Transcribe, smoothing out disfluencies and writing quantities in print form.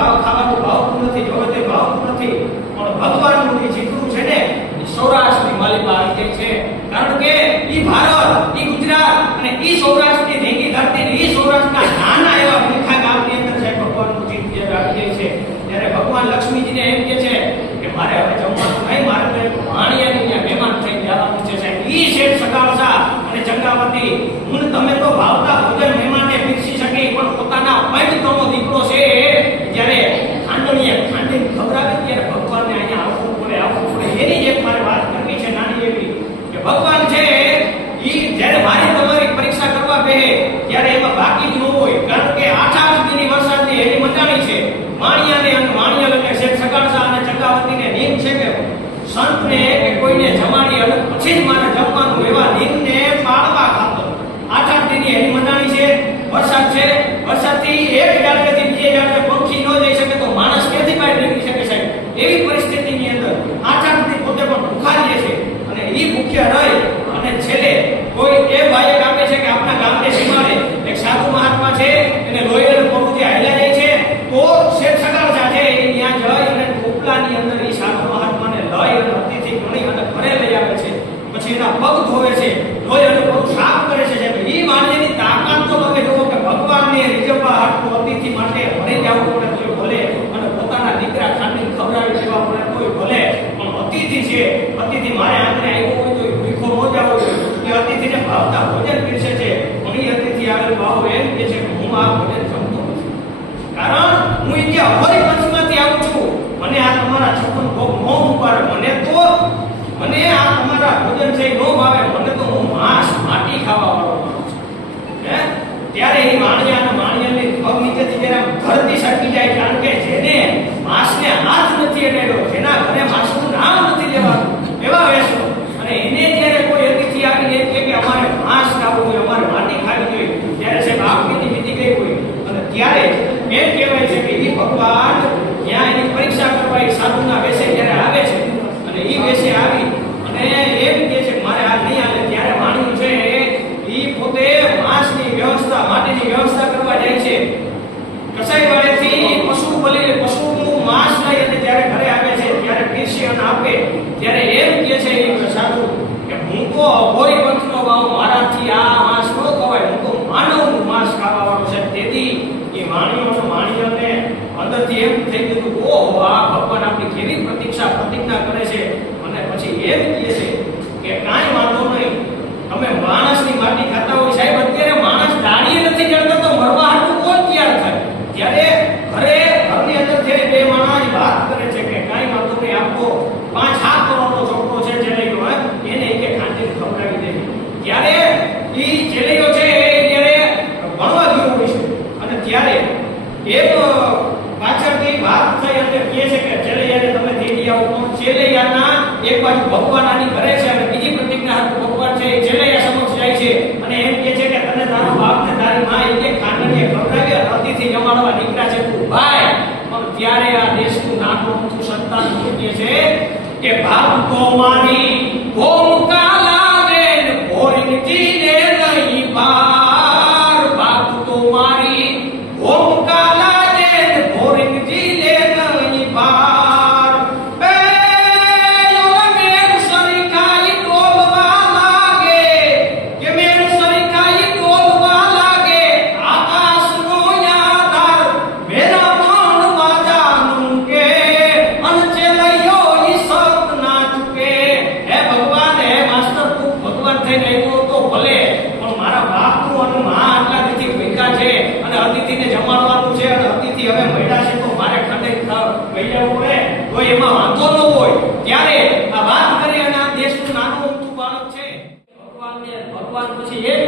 ભાવ ખાવાનું ભાવતું નથી, જોવે તે ભાવતું નથી, પણ ભગવાનનું જે ચિત્રું છે ને એ સૌરાષ્ટ્રની માલિકા આવી જાય છે. કારણ કે ઈ ભારત, ઈ ગુજરાત અને ઈ સૌરાષ્ટ્રની ધીંગી ધરતી, ઈ સૌરાષ્ટ્રના નાના એવા મીઠા ગામની અંદર છે ભગવાનનું ચિત્ર આવી જાય છે. ત્યારે ભગવાન લક્ષ્મીજીને એમ કહે છે કે મારે હવે જમવાનું નહીં, મારે તો એક વાણિયાની ત્યાં મહેમાન થઈ જવાનું છે સાહેબ. ઈ શેઠ સગાવસા અને ચંગાવતી, હું તમે તો ભાવતા ભોજન મહેમાનને પીરસી શકી, પણ પોતાના પંચતમો દીકરો છે જ્યારે ખાંડણીએ ખાંડીને ખવડાવે ત્યારે ભગવાનને અહીંયા આવવું પડે. એની જે મારે વાત કરવી છે નાની એવી કે ભગવાન છે ઈ જ્યારે મારી તમારી પરીક્ષા કરવા બેહે ત્યારે એમાં બાકી જ ન હોય. કારણ કે 8 દિની વરસાદની એની મંડાણી છે. વાણિયાને અને વાણિયા એટલે શેઠ સગાવસા અને ચંગાવતીને નિયમ છે કે સંતને કે કોઈને જમાડી અને પછી જ મારે જમવાનું, એવા નિયમને પાળવા ખાતર 8 દિની એની મંડાણી છે. વરસાદ છે, વરસાદથી એક ડાળેથી બીજે ડાળે પંખી ન જઈ શકે તો માણસ ક્યાંથી બહાર નીકળી શકે સાહેબ? એવી પરિસ્થિતિની અંદર 8 દિન પોતે પણ ભૂખા રહે છે અને ઈ ભૂખ્યા રહે અને છેલ્લે કોઈ એ ભાઈ આપે છે કે આપણા ગામને સીમાડે એક સાધુ મહાત્મા છે, એને લોહીને પગું જે હાલ્યા જાય છે તો શેઠ સગાવસા છે એ ત્યાં જઈ અને ટોપલાની અંદર ઈ સાધુ મહાત્માને લઈ અને અતિથિ ગણી અને ઘરે લઈ આવે છે. પછી એના પગ ધોવે છે, લોહી અને પગ સાફ કરે છે. ઈ માનવીની તાકાત તો તમે જુઓ કે ભગવાનને રીઝવવા હાટું અતિથિ માટે ભરી જવું પડે તોય ભલે, અને પોતાના દીકરા ખાંડીને ખવડાવી દેવા પડે તોય ભલે, પણ અતિથિ છે, અતિથિ મારે આંગણે આવ્યો હોય તો ભૂખો ન જવો જોઈએ. એ અતિથિને ભાવતા ભોજન પીરસે છે. પણ એ અતિથિ આવેલ ભાવ એમ કહે છે કે હું આ ભોજન જમતો નથી, કારણ હું અહીંયા અહોરી પંચમાંથી આવું છું, મને આ તમારા 56 ભોગ ન ઉપાડે, મને આ તમારા ભોજન છે ન ભાવે, મને તો હું માંસ માટી ખાવા વાળો માણસ છું. ત્યારે એ વાણિયા અને વાણિયાની પગ નીચેથી જરા ધરતી સરકી જાય. કારણ કે જેને માંસને હાથ નથી અડાડ્યો, જેના ઘરે માંસનું નામ નથી લેવાનું, એવા વેસનો, અને એને જ્યારે કોઈ અતિથિ આવીને કહે કે અમારે માંસ ખાવું જોઈએ, અમારે માટી ખાવી જોઈએ, ત્યારે સાહેબ આપની વીતી ગઈ હોય. અને ત્યારે એમ કહેવાય છે કે એ ભગવાન ત્યાં એની પરીક્ષા કરવા એ સાધુના વેશે જ્યારે આવે છે અને એ વેશે આવી અને એમ કહે છે કે મારે આ નહીં આવે, ત્યારે વાણિયું છે એ પોતે માંસની વ્યવસ્થા, માટીની વ્યવસ્થા કરવા જાય છે. કસાઈ વાળેથી પશુનું માંસ લઈ અને જ્યારે ઘરે આવે છે ત્યારે પીરસી અને આપે ત્યારે એમ કહે છે એ સાધુ કે હું તો અઘોરી પંથનો ગાઉં, મારાથી આ માંસ ન ખવાય, હું તો માનવનું માંસ ખાવા વાળો છે. તેથી એ વાણિયોને અંદરથી એમ થઈ ગયું, ઓહો આ ભગવાન આપણી કેવી પ્રતિજ્ઞા કરે છે. અને પછી એમ કહે છે કે કાંઈ વાંધો નહીં, તમે માણસની માટી ખાતા હોય સાહેબ, અત્યારે માણસ દાડીએ નથી જડતો તો મરવા હાટું કોણ તૈયાર થાય? ત્યારે ઘરની અંદર જે બે માણસ વાત કરે છે કે કાંઈ વાંધો નહીં, આપો 5-7 કરોડનો છોકરો છે ચેલૈયો, એને કે ખાંડીને ખવડાવી દે. ત્યારે ઈ ચેલૈયો છે ત્યારે ભણવા ગયો હોય છે અને ત્યારે એક પાછળથી વાત થઈ અને કહે છે કે ચેલૈયાને તમે તેડી આવો. પણ ચેલૈયાના એક બાજુ ભગવાન આની કરે છે અને બીજી પ્રતિજ્ઞા હાટું ભગવાન છે એ ચેલૈયા સમક્ષ જાય છે અને એમ કહે છે કે તને તારો બાપ ને તારી માં એક ખાંડણીએ ખવડાવી અતિથિ જમાડવા નીકળ્યા છે તું ભાઈ. પણ ત્યારે આ દેશનું નાનું મોટું સંતાન કહે છે કે બાપ તો મારી ભૂમિકા લાગે ભોરીજીને નહીં પાર, બાપ તો મારી ભૂમિકા લાગે ભોરીજીને નહીં પાર. અતિથિને જમાડવાનું છે અને અતિથિ હવે મળ્યા છે તો મારે ખંડે કહી જવું પડે તો એમાં વાંધો ન હોય. ત્યારે આ વાત કરી અને આ દેશનું નાનું મોટું બાળક છે ભગવાન પછી એક